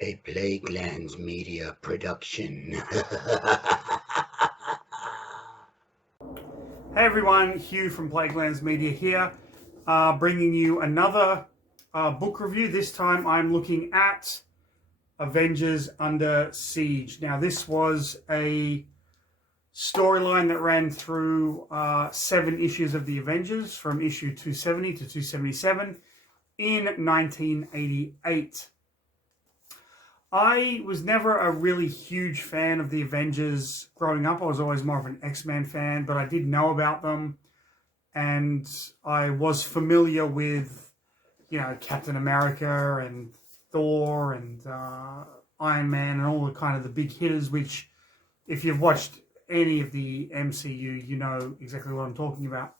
A Plaguelands Media production. Hey everyone, Hugh from Plaguelands Media here, bringing you another book review. This time I'm looking at Avengers Under Siege. Now this was a storyline that ran through 7 issues of the Avengers from issue 270 to 277 in 1988. I was never a really huge fan of the Avengers growing up. I was always more of an X-Men fan, but I did know about them. And I was familiar with, Captain America and Thor and Iron Man and all the kind of the big hitters, which if you've watched any of the MCU, you know exactly what I'm talking about.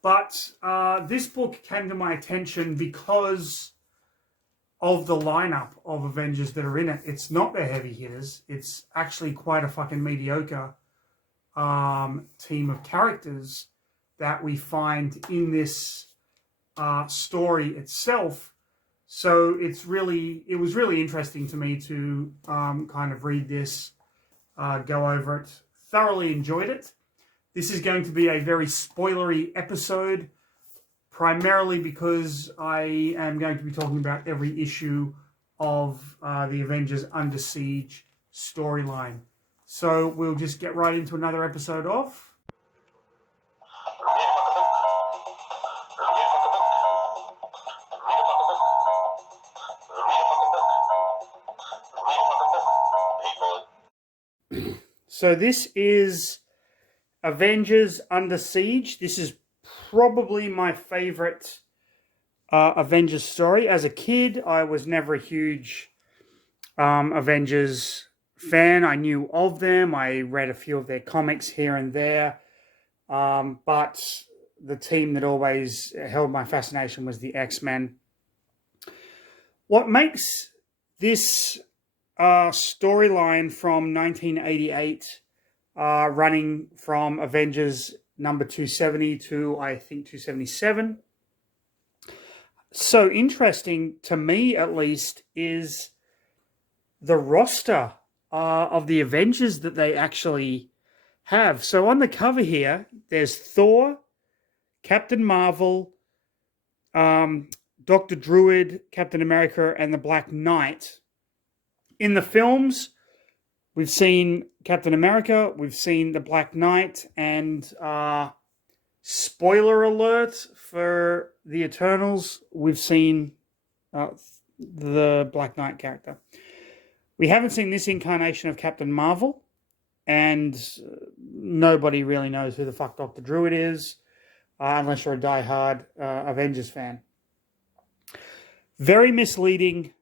But this book came to my attention because of the lineup of Avengers that are in it. It's not the heavy hitters. It's actually quite a fucking mediocre team of characters that we find in this story itself. So it was really interesting to me to kind of read this, go over it. Thoroughly enjoyed it. This is going to be a very spoilery episode, primarily because I am going to be talking about every issue of the Avengers Under Siege storyline. So we'll just get right into another episode of... So this is Avengers Under Siege. This is probably my favorite Avengers story. As a kid, I was never a huge Avengers fan. I knew of them. I read a few of their comics here and there. But the team that always held my fascination was the X-Men. What makes this storyline from 1988 running from Avengers number 270 to, I think, 277. So interesting to me, at least, is the roster of the Avengers that they actually have. So on the cover here, there's Thor, Captain Marvel, Dr. Druid, Captain America, and the Black Knight. In the films, we've seen Captain America, we've seen the Black Knight, and spoiler alert for the Eternals, we've seen the Black Knight character. We haven't seen this incarnation of Captain Marvel, and nobody really knows who the fuck Dr. Druid is, unless you're a diehard Avengers fan. Very misleading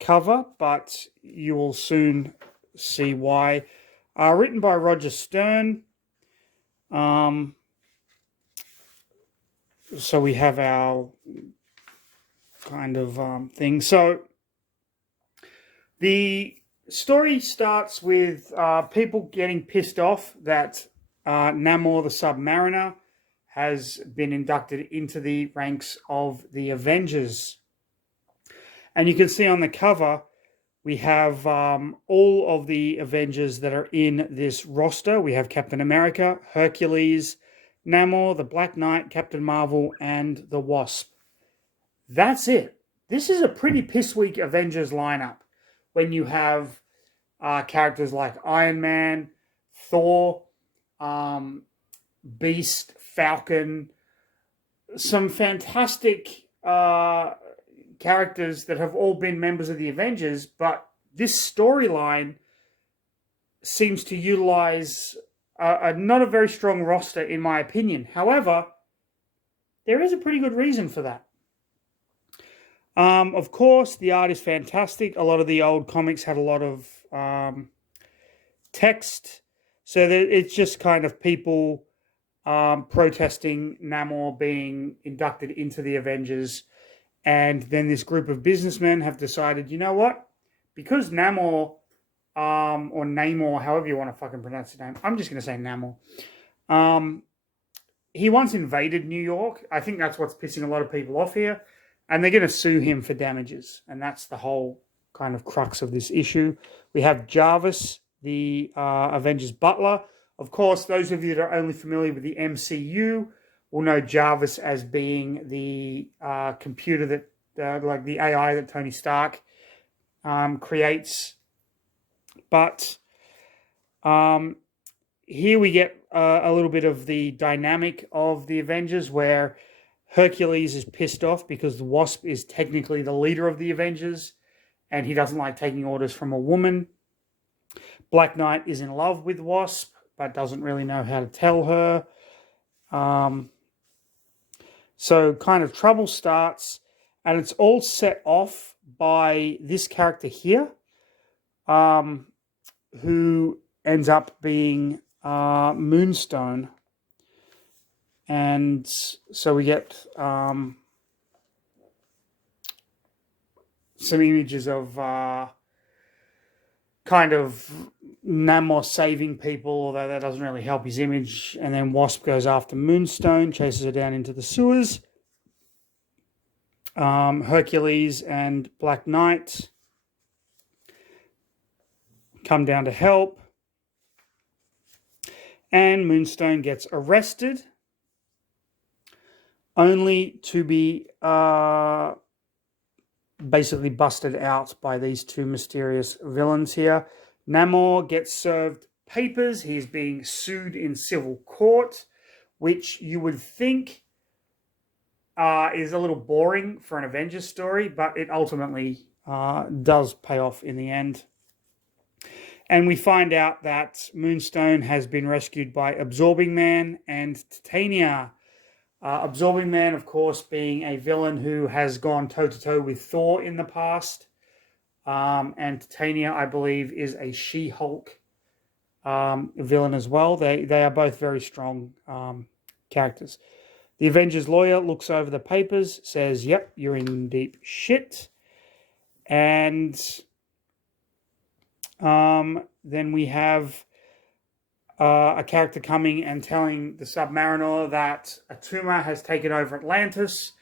cover, but you will soon see why. Written by Roger Stern. So we have our kind of thing. So the story starts with people getting pissed off that Namor the Submariner has been inducted into the ranks of the Avengers. And you can see on the cover, we have all of the Avengers that are in this roster. We have Captain America, Hercules, Namor, the Black Knight, Captain Marvel, and the Wasp. That's it. This is a pretty piss-weak Avengers lineup when you have characters like Iron Man, Thor, Beast, Falcon, some fantastic characters that have all been members of the Avengers, but this storyline seems to utilize not a very strong roster, in my opinion. However, there is a pretty good reason for that. Of course, the art is fantastic. A lot of the old comics had a lot of text, so that it's just kind of people protesting Namor being inducted into the Avengers. And then this group of businessmen have decided, you know what? Because Namor, or Namor, however you want to fucking pronounce his name, I'm just going to say Namor. He once invaded New York. I think that's what's pissing a lot of people off here. and they're going to sue him for damages. And that's the whole kind of crux of this issue. We have Jarvis, the Avengers butler. Of course, those of you that are only familiar with the MCU will know Jarvis as being the computer that, like the AI that Tony Stark creates. But here we get a little bit of the dynamic of the Avengers, where Hercules is pissed off because the Wasp is technically the leader of the Avengers, and he doesn't like taking orders from a woman. Black Knight is in love with Wasp, but doesn't really know how to tell her. So kind of trouble starts, and it's all set off by this character here, who ends up being Moonstone. And so we get some images of kind of Namor saving people, although that doesn't really help his image. And then Wasp goes after Moonstone, chases her down into the sewers. Hercules and Black Knight come down to help. And Moonstone gets arrested, only to be basically busted out by these two mysterious villains here. Namor gets served papers. He's being sued in civil court, which you would think is a little boring for an Avengers story, but it ultimately does pay off in the end. And we find out that Moonstone has been rescued by Absorbing Man and Titania. Absorbing Man, of course, being a villain who has gone toe-to-toe with Thor in the past. And Titania, I believe, is a She-Hulk villain as well. They are both very strong characters. The Avengers lawyer looks over the papers, says, yep, you're in deep shit. And then we have a character coming and telling the Submariner that a tumor has taken over Atlantis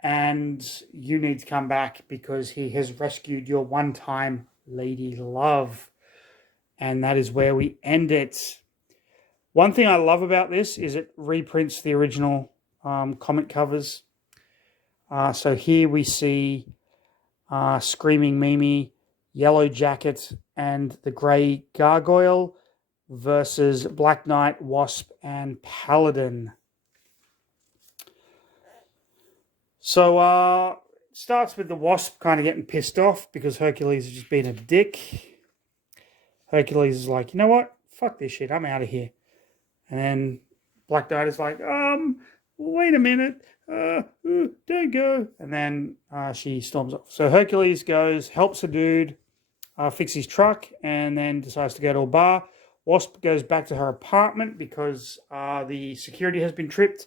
and you need to come back because he has rescued your one-time lady love. And that is where we end it. One thing I love about this is it reprints the original comic covers. So here we see Screaming Mimi, Yellow Jacket, and the Grey Gargoyle versus Black Knight, Wasp, and Paladin. So it starts with the Wasp kind of getting pissed off because Hercules has just been a dick. Hercules is like, you know what? Fuck this shit. I'm out of here. And then Black Knight is like, wait a minute. Don't go. And then she storms off. So Hercules goes, helps a dude fix his truck, and then decides to go to a bar. Wasp goes back to her apartment because the security has been tripped,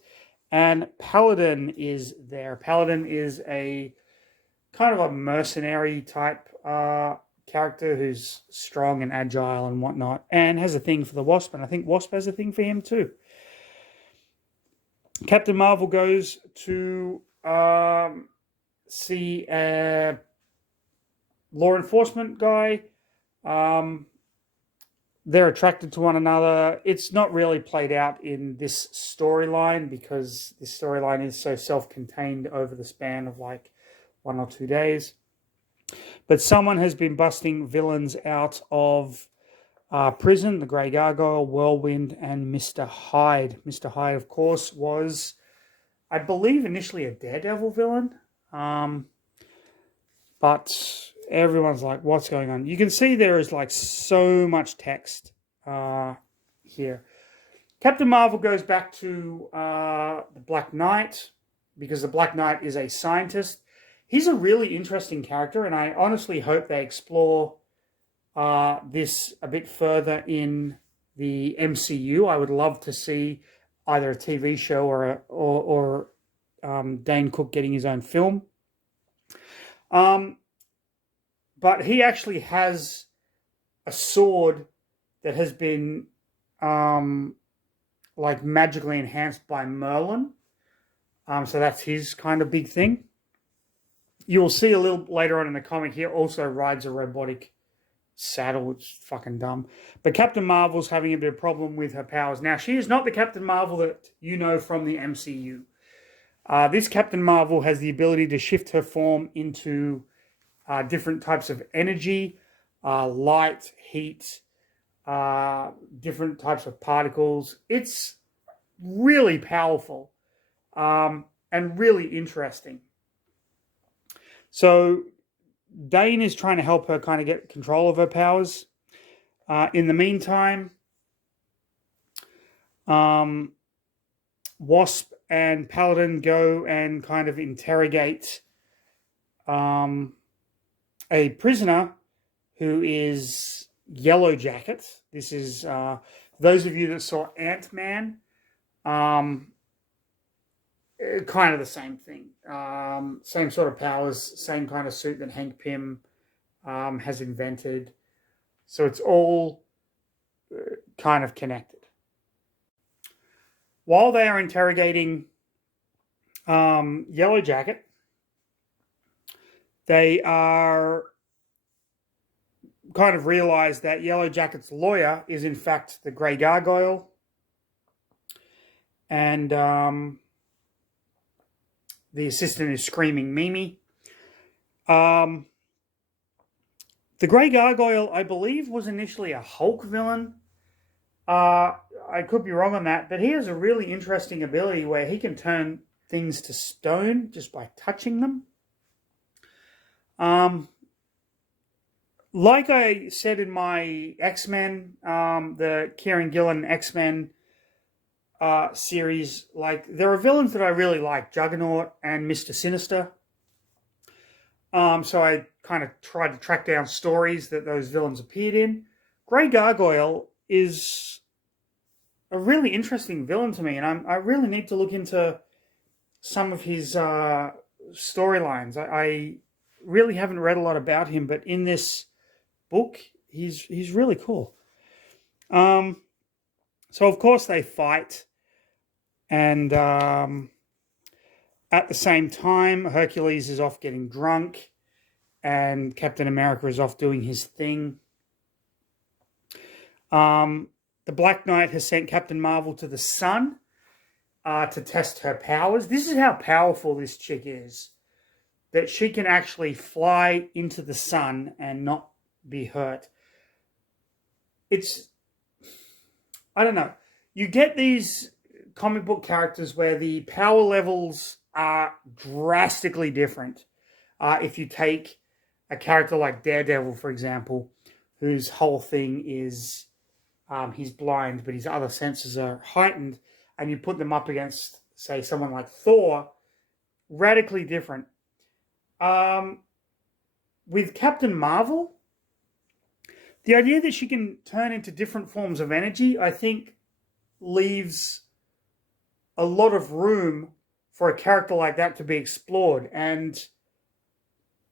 and Paladin is there. Paladin is a kind of a mercenary type character who's strong and agile and whatnot, and has a thing for the Wasp, and I think Wasp has a thing for him too. Captain Marvel goes to see a law enforcement guy. They're attracted to one another. It's not really played out in this storyline because this storyline is so self-contained over the span of like 1 or 2 days. But someone has been busting villains out of prison, the Grey Gargoyle, Whirlwind, and Mr. Hyde. Mr. Hyde, of course, was, I believe, initially a Daredevil villain. But everyone's like, what's going on? You can see there is like so much text here. Captain Marvel goes back to the Black Knight because the Black Knight is a scientist. He's a really interesting character, and I honestly hope they explore this a bit further in the MCU. I would love to see either a TV show or Dane Cook getting his own film. But he actually has a sword that has been like magically enhanced by Merlin. So that's his kind of big thing. You'll see a little later on in the comic, he also rides a robotic saddle. It's fucking dumb. But Captain Marvel's having a bit of problem with her powers. Now, she is not the Captain Marvel that you know from the MCU. This Captain Marvel has the ability to shift her form into different types of energy, light, heat, different types of particles. It's really powerful and really interesting. So Dane is trying to help her kind of get control of her powers. In the meantime, Wasp and Paladin go and kind of interrogate a prisoner who is Yellow Jacket. This is those of you that saw Ant-Man. Kind of the same thing. Same sort of powers, same kind of suit that Hank Pym has invented. So it's all kind of connected. While they are interrogating Yellow Jacket, they are kind of realize that Yellow Jacket's lawyer is in fact the Grey Gargoyle. And the assistant is Screaming Mimi. The Grey Gargoyle, I believe, was initially a Hulk villain. I could be wrong on that, but he has a really interesting ability where he can turn things to stone just by touching them. Like I said in my X-Men, the Kieran Gillen X-Men series, like there are villains that I really like, Juggernaut and Mr. Sinister. So I kind of tried to track down stories that those villains appeared in. Grey Gargoyle is a really interesting villain to me, and I really need to look into some of his storylines. I really haven't read a lot about him, but in this book, he's really cool. So of course they fight, and at the same time, Hercules is off getting drunk, and Captain America is off doing his thing. The Black Knight has sent Captain Marvel to the sun to test her powers. This is how powerful this chick is, that she can actually fly into the sun and not be hurt. I don't know. You get these comic book characters where the power levels are drastically different. If you take a character like Daredevil, for example, whose whole thing is he's blind, but his other senses are heightened, and you put them up against, say, someone like Thor, radically different. With Captain Marvel, the idea that she can turn into different forms of energy, I think, leaves a lot of room for a character like that to be explored. And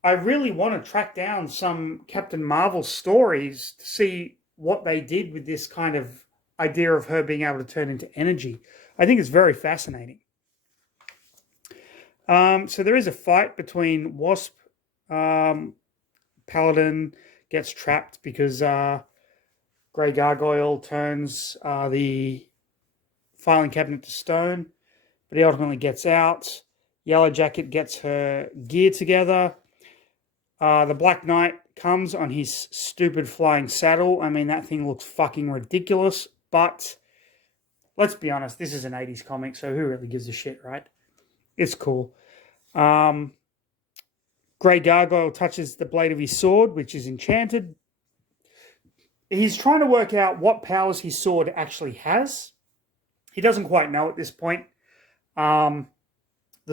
I really want to track down some Captain Marvel stories to see what they did with this kind of idea of her being able to turn into energy. I think it's very fascinating. So there is a fight between Wasp. Paladin gets trapped because Grey Gargoyle turns the filing cabinet to stone, but he ultimately gets out. Yellow Jacket gets her gear together. The Black Knight comes on his stupid flying saddle. I mean, that thing looks fucking ridiculous, but let's be honest, this is an 80s comic, so who really gives a shit, right? It's cool. Grey Gargoyle touches the blade of his sword, which is enchanted. He's trying to work out what powers his sword actually has. He doesn't quite know at this point. The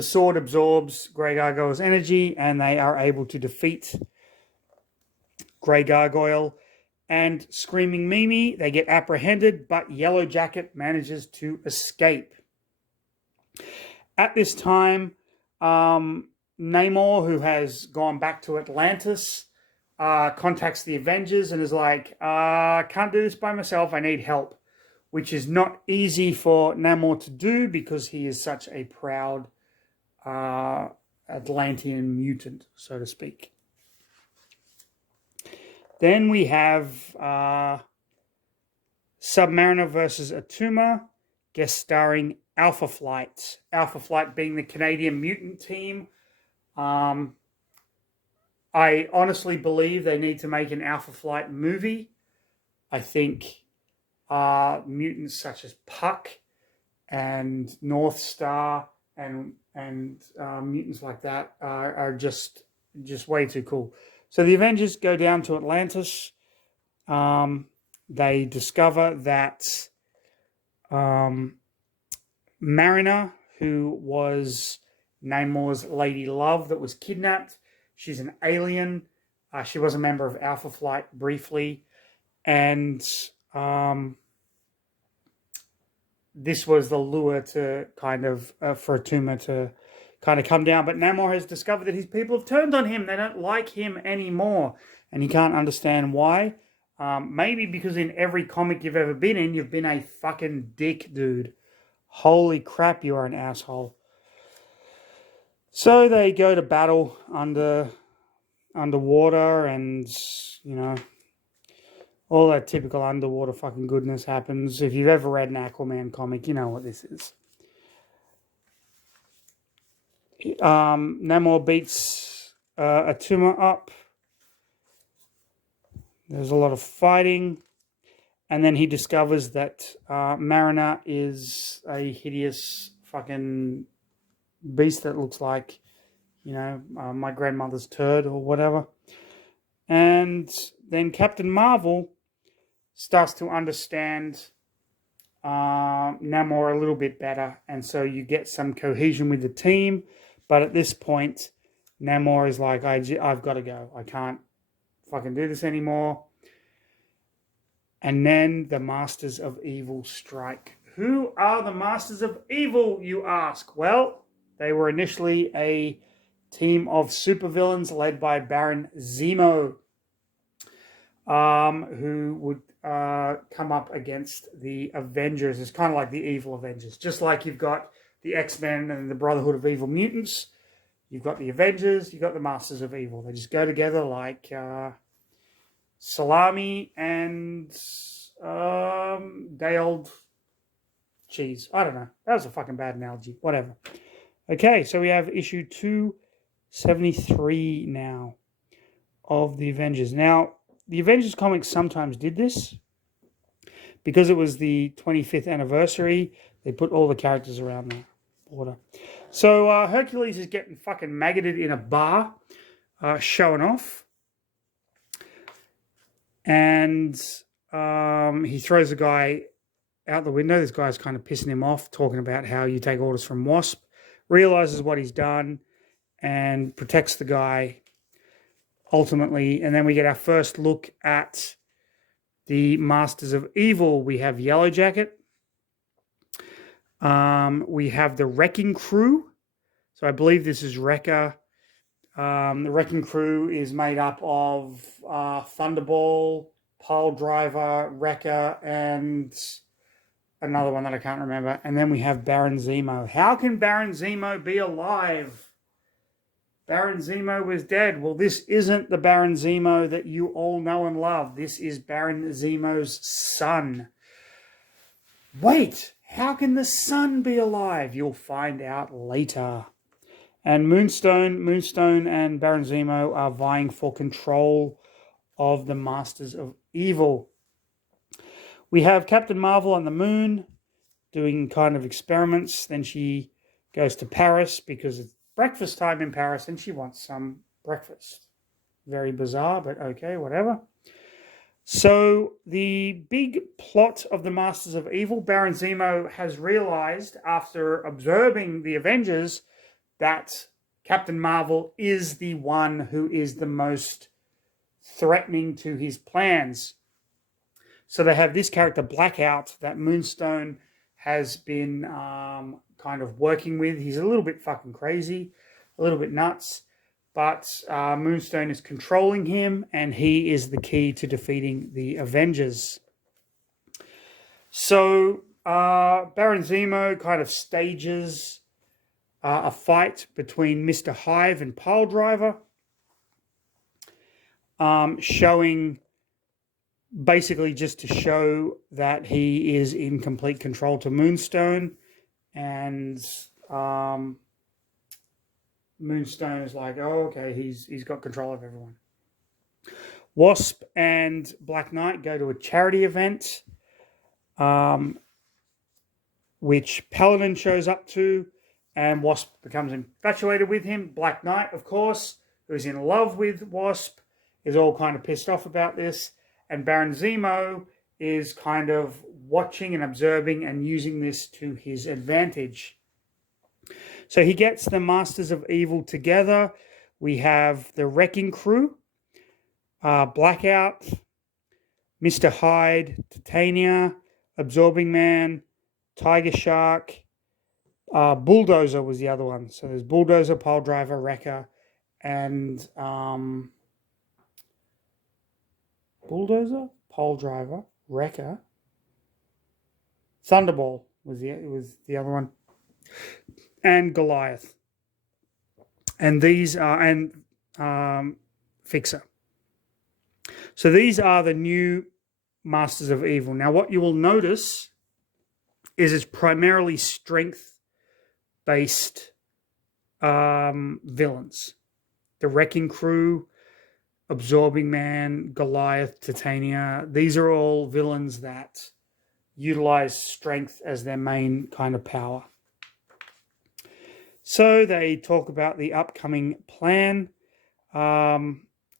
sword absorbs Grey Gargoyle's energy, and they are able to defeat Grey Gargoyle and Screaming Mimi. They get apprehended, but Yellow Jacket manages to escape. At this time, Namor, who has gone back to Atlantis, contacts the Avengers and is like, can't do this by myself, I need help. Which is not easy for Namor to do because he is such a proud Atlantean mutant, so to speak. Then we have Submariner versus Atuma, guest starring Alpha Flight. Alpha Flight being the Canadian mutant team. I honestly believe they need to make an Alpha Flight movie. I think mutants such as Puck and North Star and mutants like that are just way too cool. So the Avengers go down to Atlantis. They discover that Mariner, who was Namor's lady love that was kidnapped, she's an alien. She was a member of Alpha Flight briefly. And this was the lure to kind of, for Atuma to kind of come down. But Namor has discovered that his people have turned on him. They don't like him anymore. And he can't understand why. Maybe because in every comic you've ever been in, you've been a fucking dick, dude. Holy crap, you are an asshole. So they go to battle underwater, and, you know, all that typical underwater fucking goodness happens. If you've ever read an Aquaman comic, you know what this is. Namor beats Atuma up. There's a lot of fighting. And then he discovers that Mariner is a hideous fucking beast that looks like, you know, my grandmother's turd or whatever. And then Captain Marvel starts to understand Namor a little bit better. And so you get some cohesion with the team. But at this point, Namor is like, I've got to go. I can't fucking do this anymore. And then the Masters of Evil strike. Who are the Masters of Evil, you ask? Well, they were initially a team of supervillains led by Baron Zemo, who would come up against the Avengers. It's kind of like the evil Avengers. Just like you've got the X-Men and the Brotherhood of Evil Mutants, you've got the Avengers, you've got the Masters of Evil. They just go together like salami and day old cheese. I don't know. That was a fucking bad analogy. Whatever. Okay, so we have issue 273 now of the Avengers. Now, the Avengers comics sometimes did this. Because it was the 25th anniversary, they put all the characters around the border. So Hercules is getting fucking maggoted in a bar, showing off. And he throws a guy out the window. This guy's kind of pissing him off, talking about how you take orders from Wasp. Realizes what he's done and protects the guy ultimately. And then we get our first look at the Masters of Evil. We have Yellow Jacket. We have the Wrecking Crew. So I believe this is Wrecker. The Wrecking Crew is made up of Thunderball, Pile Driver, Wrecker, and another one that I can't remember. And then we have Baron Zemo. How can Baron Zemo be alive? Baron Zemo was dead. Well, this isn't the Baron Zemo that you all know and love. This is Baron Zemo's son. Wait, how can the son be alive? You'll find out later. And Moonstone and Baron Zemo are vying for control of the Masters of Evil. We have Captain Marvel on the moon doing kind of experiments. Then she goes to Paris because it's breakfast time in Paris and she wants some breakfast. Very bizarre, but okay, whatever. So the big plot of the Masters of Evil, Baron Zemo has realized after observing the Avengers that Captain Marvel is the one who is the most threatening to his plans. So they have this character, Blackout, that Moonstone has been kind of working with. He's a little bit fucking crazy, a little bit nuts, but Moonstone is controlling him, and he is the key to defeating the Avengers. So Baron Zemo kind of stages a fight between Mr. Hive and Piledriver, showing basically just to show that he is in complete control to Moonstone, and Moonstone is like, oh, okay, he's got control of everyone. Wasp and Black Knight go to a charity event, which Paladin shows up to, and Wasp becomes infatuated with him. Black Knight, of course, who's in love with Wasp, is all kind of pissed off about this, and Baron Zemo is kind of watching and observing and using this to his advantage. So he gets the Masters of Evil together. We have the Wrecking Crew, Blackout, Mr. Hyde, Titania, Absorbing Man, Tiger Shark, Bulldozer was the other one. So there's Bulldozer, Piledriver, Wrecker, and Bulldozer, Piledriver, Wrecker, Thunderball was the other one, and Goliath. And these are Fixer. So these are the new Masters of Evil. Now, what you will notice is it's primarily strength-based villains. The Wrecking Crew, Absorbing Man, Goliath, Titania. These are all villains that utilize strength as their main kind of power. So they talk about the upcoming plan.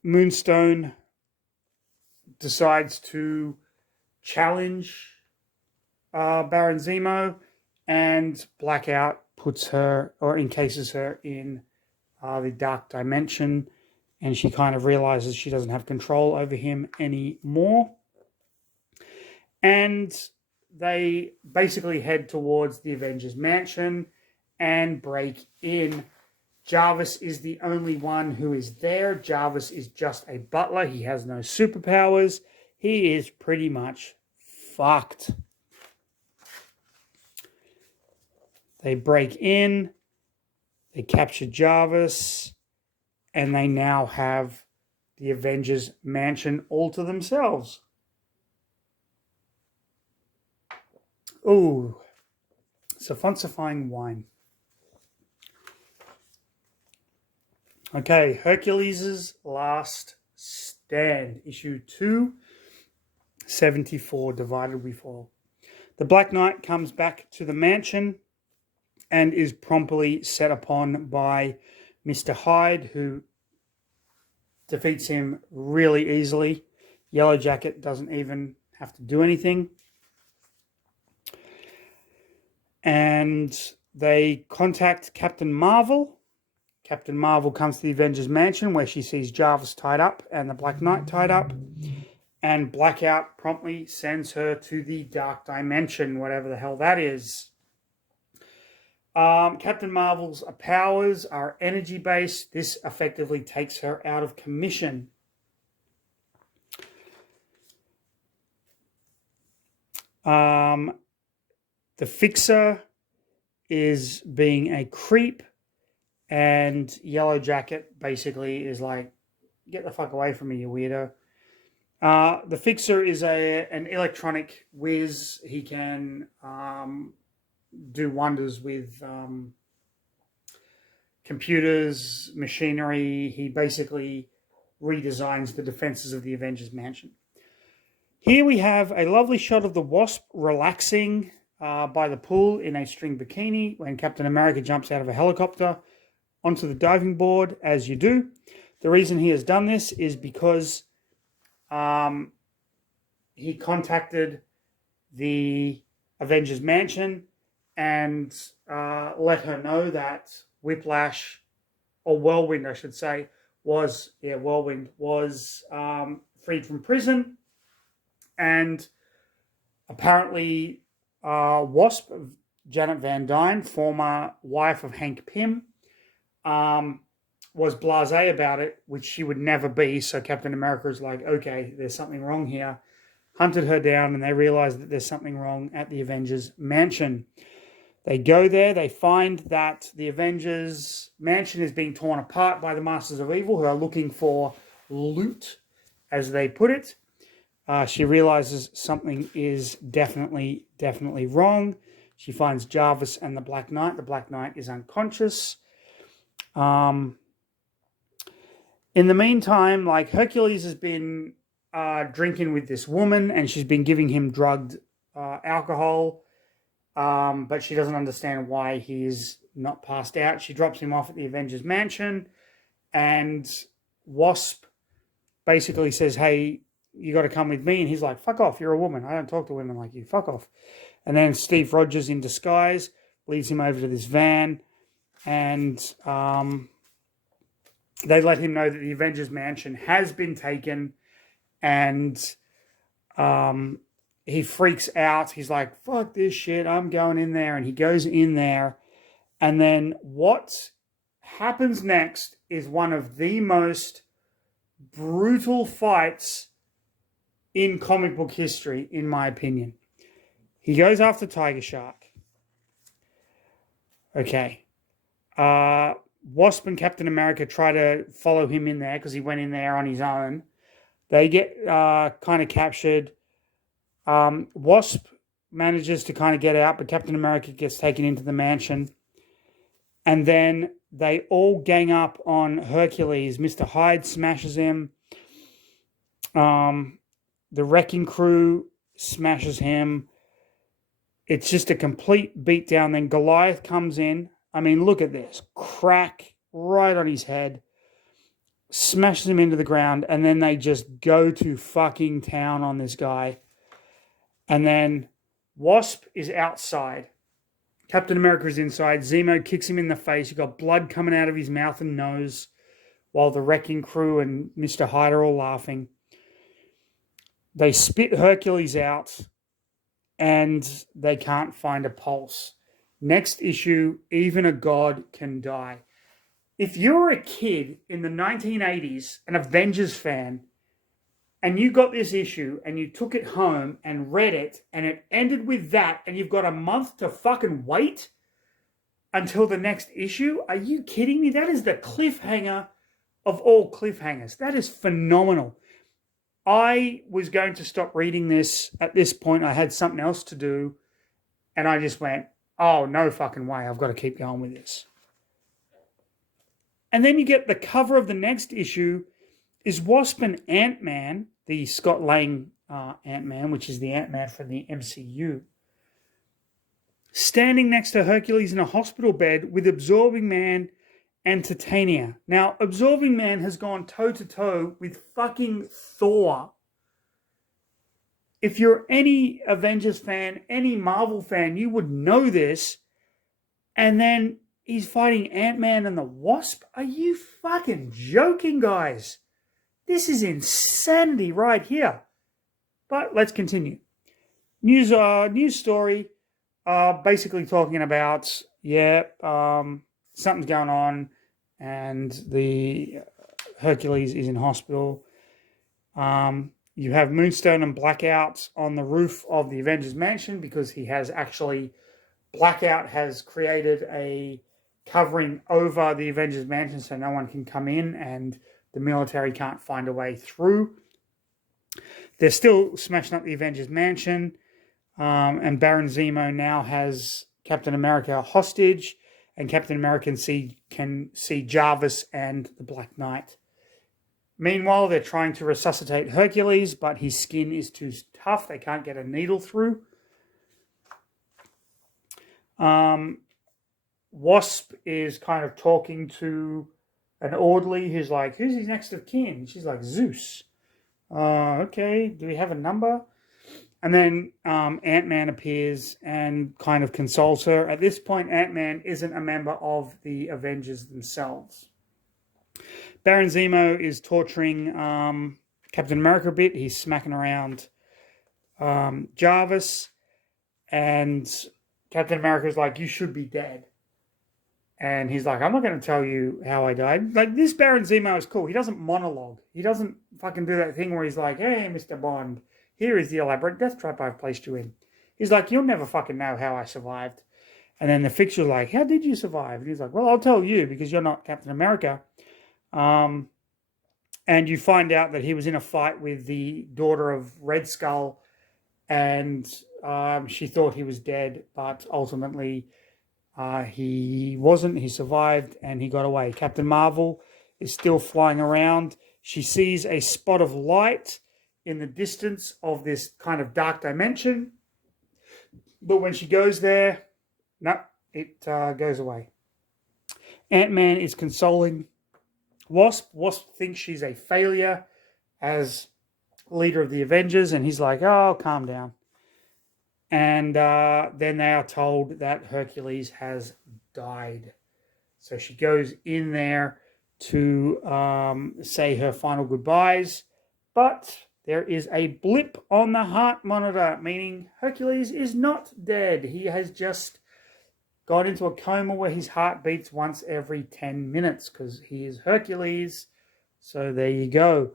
Moonstone decides to challenge Baron Zemo, and Blackout puts her or encases her in the dark dimension, and she kind of realizes she doesn't have control over him anymore. And they basically head towards the Avengers mansion and break in. Jarvis is the only one who is there. Jarvis is just a butler. He has no superpowers. He is pretty much fucked. They break in, they capture Jarvis, and they now have the Avengers mansion all to themselves. Ooh, suffusifying wine. Okay, Hercules' Last Stand, issue 274, Divided We Fall. The Black Knight comes back to the mansion and is promptly set upon by Mr. Hyde, who defeats him really easily. Yellow Jacket doesn't even have to do anything. And they contact Captain Marvel. Captain Marvel comes to the Avengers mansion where she sees Jarvis tied up and the Black Knight tied up. And Blackout promptly sends her to the Dark Dimension, whatever the hell that is. Captain Marvel's powers are energy-based. This effectively takes her out of commission. The Fixer is being a creep, and Yellow Jacket basically is like, get the fuck away from me, you weirdo. The Fixer is an electronic whiz. He can do wonders with computers, machinery. He basically redesigns the defenses of the Avengers mansion. Here we have a lovely shot of the Wasp relaxing by the pool in a string bikini when Captain America jumps out of a helicopter onto the diving board, as you do. The reason he has done this is because he contacted the Avengers mansion and let her know that Whiplash, or Whirlwind, I should say, was freed from prison. And apparently Wasp, Janet Van Dyne, former wife of Hank Pym, was blasé about it, which she would never be. So Captain America is like, okay, there's something wrong here. Hunted her down, and they realized that there's something wrong at the Avengers mansion. They go there. They find that the Avengers mansion is being torn apart by the Masters of Evil, who are looking for loot, as they put it. She realizes something is definitely wrong. She finds Jarvis and the Black Knight. The Black Knight is unconscious. In the meantime, like, Hercules has been drinking with this woman, and she's been giving him drugged alcohol, but she doesn't understand why he's not passed out. She drops him off at the Avengers mansion, and Wasp basically says, hey, you got to come with me. And he's like, fuck off, you're a woman. I don't talk to women like you. Fuck off. And then Steve Rogers, in disguise, leads him over to this van, and they let him know that the Avengers mansion has been taken, and he freaks out. He's like, fuck this shit, I'm going in there. And he goes in there, and then what happens next is one of the most brutal fights in comic book history, in my opinion. He goes after Tiger Shark. Okay. Wasp and Captain America try to follow him in there because he went in there on his own. They get kind of captured. Wasp manages to kind of get out, but Captain America gets taken into the mansion. And then they all gang up on Hercules. Mr. Hyde smashes him. The Wrecking Crew smashes him. It's just a complete beatdown. Then Goliath comes in. I mean, look at this. Crack right on his head. Smashes him into the ground. And then they just go to fucking town on this guy. And then Wasp is outside. Captain America is inside. Zemo kicks him in the face. You've got blood coming out of his mouth and nose, while the Wrecking Crew and Mr. Hyde are all laughing. They spit Hercules out, and they can't find a pulse. Next issue, even a god can die. If you're a kid in the 1980s, an Avengers fan, and you got this issue and you took it home and read it, and it ended with that, and you've got a month to fucking wait until the next issue, are you kidding me? That is the cliffhanger of all cliffhangers. That is phenomenal. I was going to stop reading this at this point. I had something else to do, and I just went, oh, no fucking way. I've got to keep going with this. And then you get the cover of the next issue is Wasp and Ant-Man, the Scott Lang Ant-Man, which is the Ant-Man from the MCU, standing next to Hercules in a hospital bed with Absorbing Man and Titania. Now, Absorbing Man has gone toe-to-toe with fucking Thor. If you're any Avengers fan, any Marvel fan, you would know this. And then he's fighting Ant-Man and the Wasp? Are you fucking joking, guys? This is insanity right here. But let's continue. News story, basically talking about, something's going on, and the Hercules is in hospital. You have Moonstone and Blackout on the roof of the Avengers mansion, because he has actually, Blackout has created a covering over the Avengers mansion so no one can come in and the military can't find a way through. They're still smashing up the Avengers mansion, and Baron Zemo now has Captain America hostage, and Captain America can see Jarvis and the Black Knight. Meanwhile, they're trying to resuscitate Hercules, but his skin is too tough. They can't get a needle through. Wasp is kind of talking to an orderly who's like, who's his next of kin? She's like, Zeus. Okay, do we have a number? And then Ant-Man appears and kind of consoles her. At this point, Ant-Man isn't a member of the Avengers themselves. Baron Zemo is torturing Captain America a bit. He's smacking around Jarvis. And Captain America's like, you should be dead. And he's like, I'm not going to tell you how I died. Like, this Baron Zemo is cool. He doesn't monologue. He doesn't fucking do that thing where he's like, hey, Mr. Bond, here is the elaborate death trap I've placed you in. He's like, you'll never fucking know how I survived. And then the fixture's like, how did you survive? And he's like, well, I'll tell you because you're not Captain America. And you find out that he was in a fight with the daughter of Red Skull, and she thought he was dead, but ultimately he wasn't. He survived and he got away. Captain Marvel is still flying around. She sees a spot of light in the distance of this kind of dark dimension. But when she goes there, no, it goes away. Ant-Man is consoling Wasp. Wasp thinks she's a failure as leader of the Avengers, and he's like, oh, calm down. And then they are told that Hercules has died. So she goes in there to say her final goodbyes, but there is a blip on the heart monitor, meaning Hercules is not dead. He has just got into a coma where his heart beats once every 10 minutes because he is Hercules. So there you go.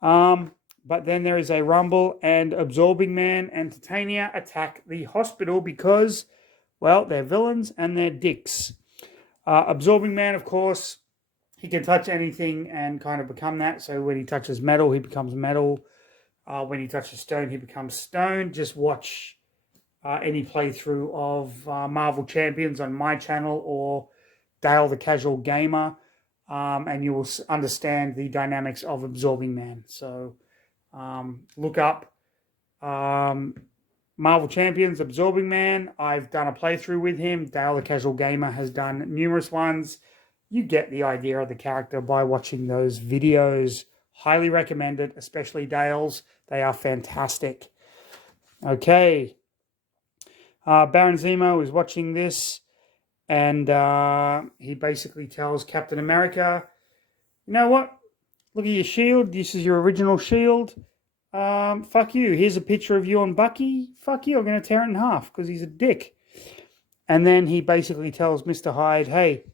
But then there is a rumble, and Absorbing Man and Titania attack the hospital because, well, they're villains and they're dicks. Absorbing Man, of course, he can touch anything and kind of become that. So when he touches metal, he becomes metal. When he touches stone, he becomes stone. Just watch any playthrough of Marvel Champions on my channel or Dale the Casual Gamer, and you will understand the dynamics of Absorbing Man. So look up Marvel Champions, Absorbing Man. I've done a playthrough with him. Dale the Casual Gamer has done numerous ones. You get the idea of the character by watching those videos. Highly recommend it, especially Dale's. They are fantastic. Okay. Baron Zemo is watching this, and he basically tells Captain America, you know what? Look at your shield. This is your original shield. Fuck you. Here's a picture of you and Bucky. Fuck you. I'm going to tear it in half because he's a dick. And then he basically tells Mr. Hyde, hey,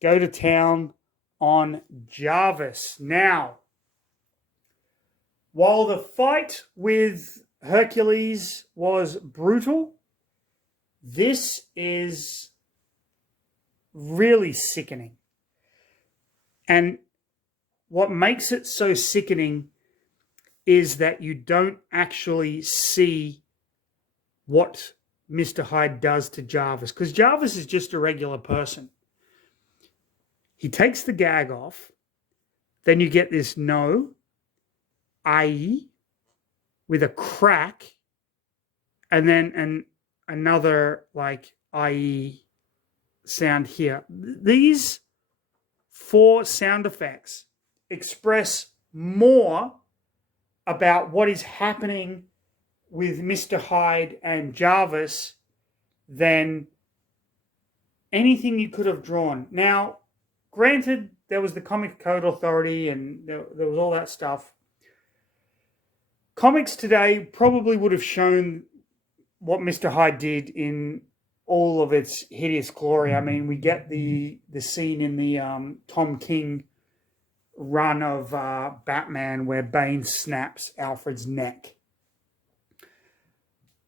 go to town on Jarvis. Now, while the fight with Hercules was brutal, this is really sickening. And what makes it so sickening is that you don't actually see what Mr. Hyde does to Jarvis, because Jarvis is just a regular person. He takes the gag off, then you get this no, i.e., with a crack, and then another like i.e. sound here. These 4 sound effects express more about what is happening with Mr. Hyde and Jarvis than anything you could have drawn. Now, granted, there was the Comic Code Authority and there was all that stuff. Comics today probably would have shown what Mr. Hyde did in all of its hideous glory. I mean, we get the scene in the Tom King run of Batman where Bane snaps Alfred's neck.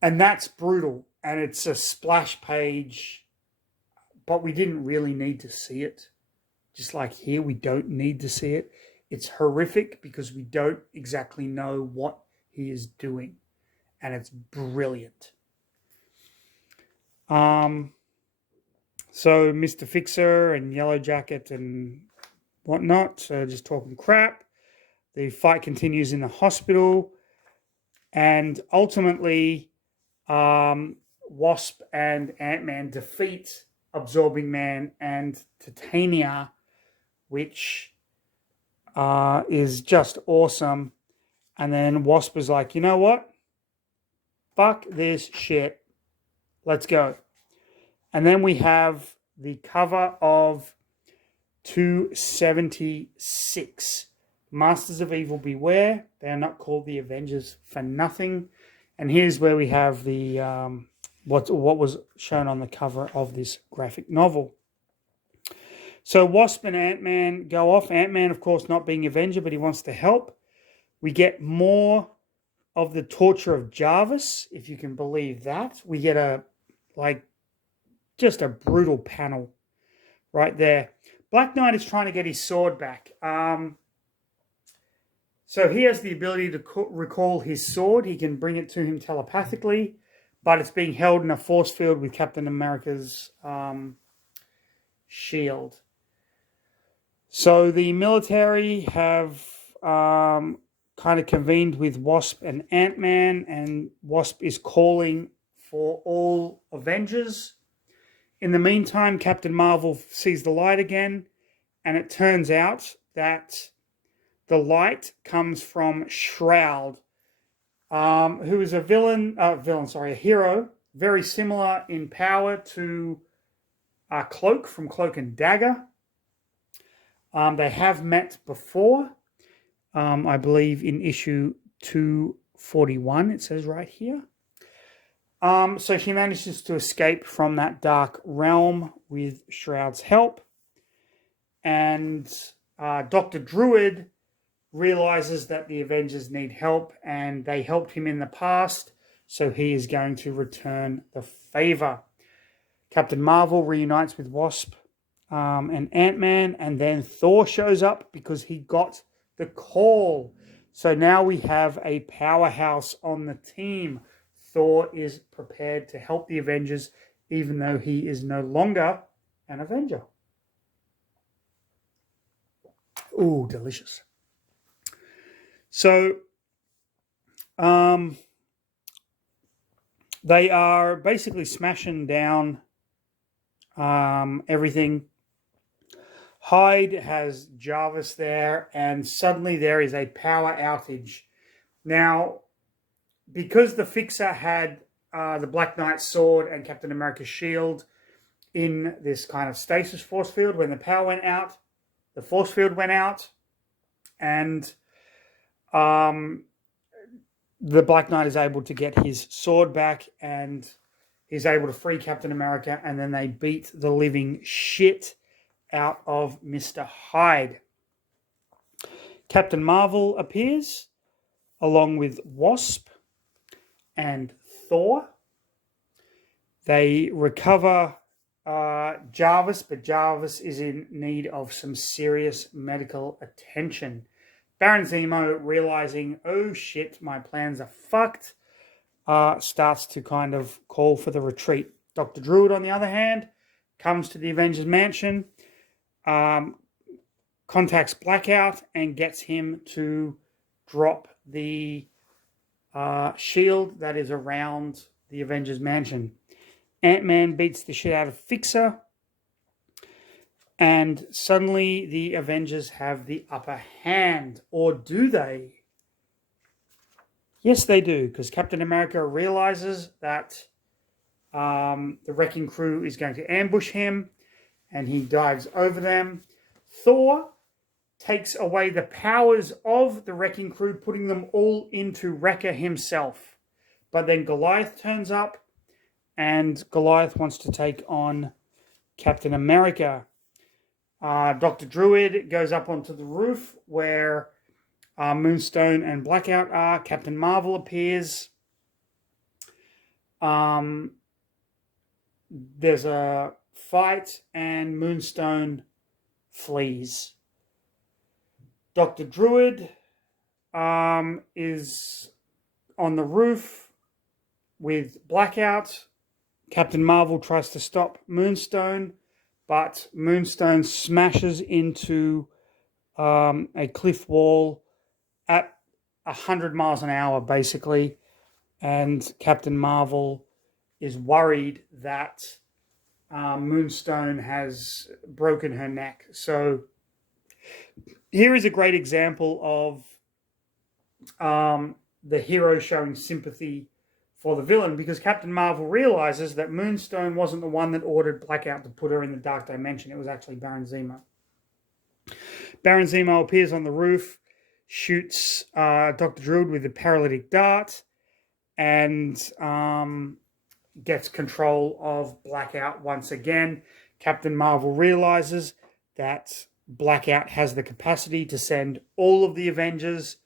And that's brutal. And it's a splash page, but we didn't really need to see it. Just like here, we don't need to see it. It's horrific because we don't exactly know what he is doing. And it's brilliant. So Mr. Fixer and Yellow Jacket and whatnot, so just talking crap. The fight continues in the hospital, and ultimately Wasp and Ant-Man defeat Absorbing Man and Titania, which is just awesome. And then Wasp is like, you know what? Fuck this shit. Let's go. And then we have the cover of 276. Masters of Evil Beware. They are not called the Avengers for nothing. And here's where we have the what was shown on the cover of this graphic novel. So Wasp and Ant-Man go off. Ant-Man, of course, not being Avenger, but he wants to help. We get more of the torture of Jarvis, if you can believe that. We get a just a brutal panel right there. Black Knight is trying to get his sword back. So he has the ability to recall his sword. He can bring it to him telepathically, but it's being held in a force field with Captain America's shield. So the military have kind of convened with Wasp and Ant-Man, and Wasp is calling for all Avengers. In the meantime, Captain Marvel sees the light again, and it turns out that the light comes from Shroud, who is a a hero, very similar in power to Cloak from Cloak and Dagger. They have met before, I believe in issue 241, it says right here. So she manages to escape from that dark realm with Shroud's help. And Dr. Druid realizes that the Avengers need help, and they helped him in the past, so he is going to return the favor. Captain Marvel reunites with Wasp and Ant-Man, and then Thor shows up because he got the call. So now we have a powerhouse on the team. Thor is prepared to help the Avengers, even though he is no longer an Avenger. Ooh, delicious. So, they are basically smashing down everything. Hyde has Jarvis there, and suddenly there is a power outage. Now, because the Fixer had the Black Knight's sword and Captain America's shield in this kind of stasis force field, when the power went out, the force field went out, and the Black Knight is able to get his sword back, and he's able to free Captain America, and then they beat the living shit out of Mr. Hyde. Captain Marvel appears, along with Wasp and Thor. They recover Jarvis, but Jarvis is in need of some serious medical attention. Baron Zemo, realizing, oh shit, my plans are fucked, starts to kind of call for the retreat. Dr. Druid, on the other hand, comes to the Avengers Mansion, contacts Blackout, and gets him to drop the shield that is around the Avengers Mansion. Ant-Man beats the shit out of Fixer, and suddenly the Avengers have the upper hand. Or do they? Yes, they do, because Captain America realizes that the Wrecking Crew is going to ambush him, and he dives over them. Thor takes away the powers of the Wrecking Crew, putting them all into Wrecker himself. But then Goliath turns up, and Goliath wants to take on Captain America. Dr. Druid goes up onto the roof where Moonstone and Blackout are. Captain Marvel appears. There's a fight, and Moonstone flees. Dr. Druid is on the roof with Blackout. Captain Marvel tries to stop Moonstone, but Moonstone smashes into a cliff wall at 100 miles an hour, basically, and Captain Marvel is worried that Moonstone has broken her neck. So here is a great example of the hero showing sympathy for the villain, because Captain Marvel realizes that Moonstone wasn't the one that ordered Blackout to put her in the Dark Dimension. It was actually Baron Zemo. Baron Zemo appears on the roof, shoots Dr. Druid with a paralytic dart, and gets control of Blackout once again. Captain Marvel realizes that Blackout has the capacity to send all of the Avengers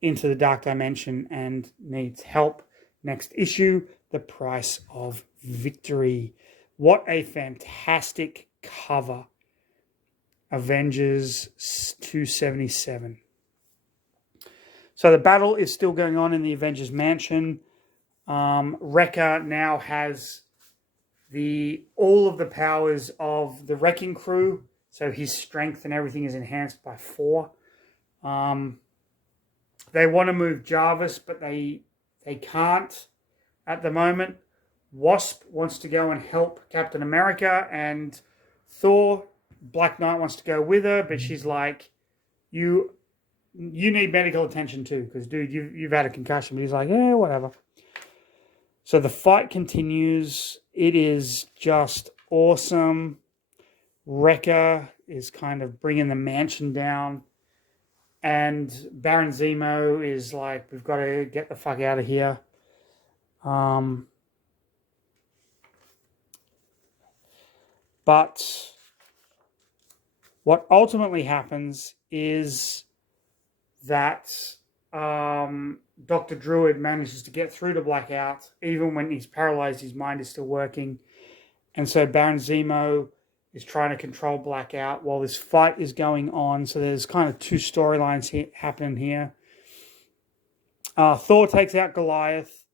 into the Dark Dimension and needs help. Next issue, The Price of Victory. What a fantastic cover. Avengers 277. So the battle is still going on in the Avengers mansion. Wrecker now has all of the powers of the Wrecking Crew. So his strength and everything is enhanced by 4. They want to move Jarvis, but they can't at the moment. Wasp wants to go and help Captain America, and Thor, Black Knight, wants to go with her, but she's like, you need medical attention too, because dude, you've had a concussion. But he's like, yeah, whatever. So the fight continues. It is just awesome. Wrecker is kind of bringing the mansion down, and Baron Zemo is like, we've got to get the fuck out of here. But what ultimately happens is that Dr. Druid manages to get through to Blackout. Even when he's paralyzed, his mind is still working. And so Baron Zemo is trying to control Blackout while this fight is going on. So there's kind of 2 storylines happening here. Thor takes out Goliath.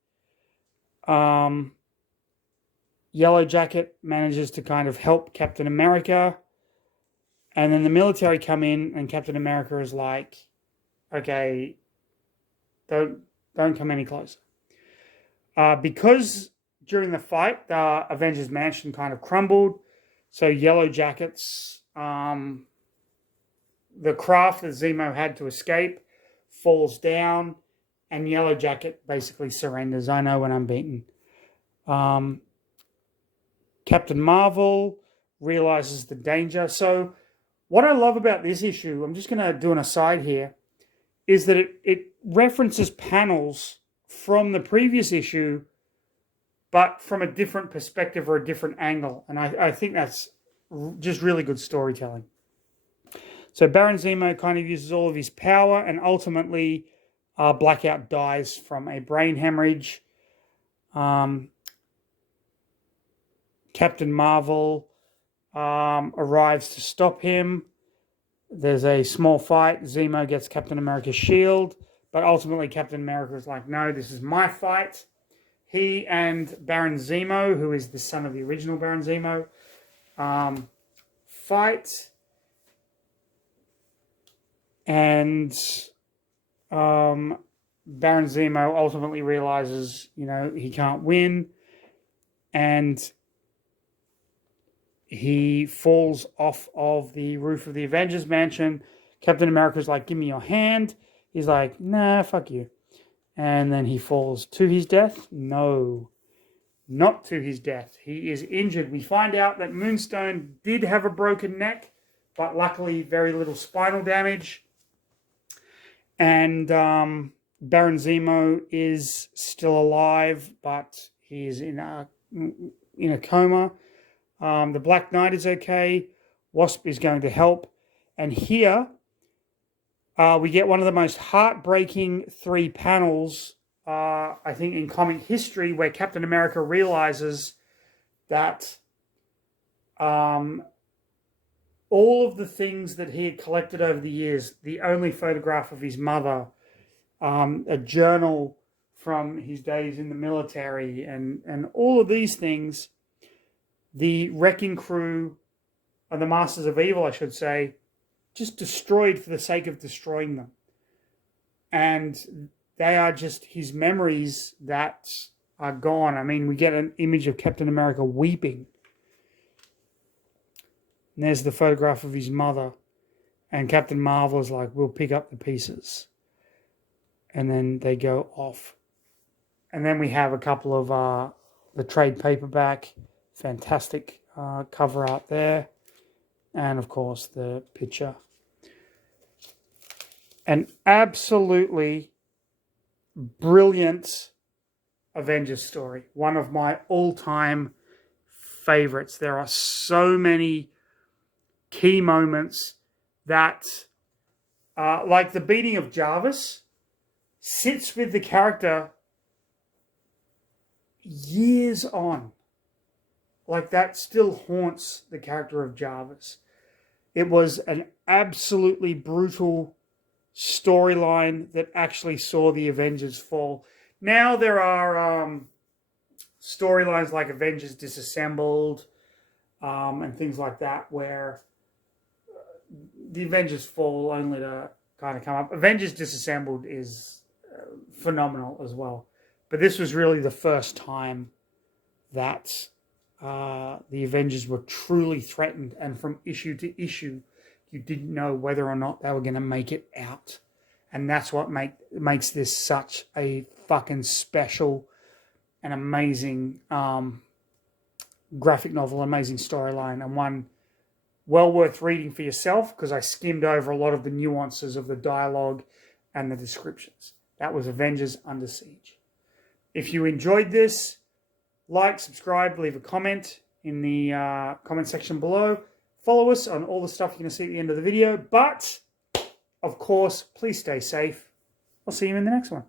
Yellow Jacket manages to kind of help Captain America. And then the military come in, and Captain America is like, okay, don't come any closer. Because during the fight, the Avengers mansion kind of crumbled. So Yellow Jackets, the craft that Zemo had to escape falls down, and Yellow Jacket basically surrenders. I know when I'm beaten. Captain Marvel realizes the danger. So what I love about this issue, I'm just going to do an aside here, is that it references panels from the previous issue, but from a different perspective or a different angle. And I think that's just really good storytelling. So Baron Zemo kind of uses all of his power, and ultimately Blackout dies from a brain hemorrhage. Captain Marvel arrives to stop him. There's a small fight. Zemo gets Captain America's shield, but ultimately Captain America is like, no, this is my fight. He and Baron Zemo, who is the son of the original Baron Zemo, fight. And Baron Zemo ultimately realizes, he can't win. And he falls off of the roof of the Avengers mansion. Captain America's like, give me your hand. He's like, nah, fuck you. And then he falls to his death. No, not to his death. He is injured. We find out that Moonstone did have a broken neck, but luckily very little spinal damage. And Baron Zemo is still alive, but he is in a coma. The Black Knight is okay. Wasp is going to help. And here we get one of the most heartbreaking 3 panels, I think, in comic history, where Captain America realizes that all of the things that he had collected over the years, the only photograph of his mother, a journal from his days in the military, and all of these things, the Wrecking Crew, or the Masters of Evil, I should say, just destroyed for the sake of destroying them. And they are just his memories that are gone. I mean, we get an image of Captain America weeping. And there's the photograph of his mother. And Captain Marvel is like, we'll pick up the pieces. And then they go off. And then we have a couple of the trade paperback. Fantastic cover art there. And, of course, the picture. An absolutely brilliant Avengers story. One of my all-time favorites. There are so many key moments that, like the beating of Jarvis, sits with the character years on. like that still haunts the character of Jarvis. It was an absolutely brutal storyline that actually saw the Avengers fall. Now there are storylines like Avengers Disassembled and things like that where the Avengers fall only to kind of come up. Avengers Disassembled is phenomenal as well. But this was really the first time that the Avengers were truly threatened, and from issue to issue, you didn't know whether or not they were going to make it out. And that's what makes this such a fucking special and amazing graphic novel, amazing storyline, and one well worth reading for yourself, because I skimmed over a lot of the nuances of the dialogue and the descriptions. That was Avengers Under Siege. If you enjoyed this, like, subscribe, leave a comment in the comment section below. Follow us on all the stuff you're going to see at the end of the video. But, of course, please stay safe. I'll see you in the next one.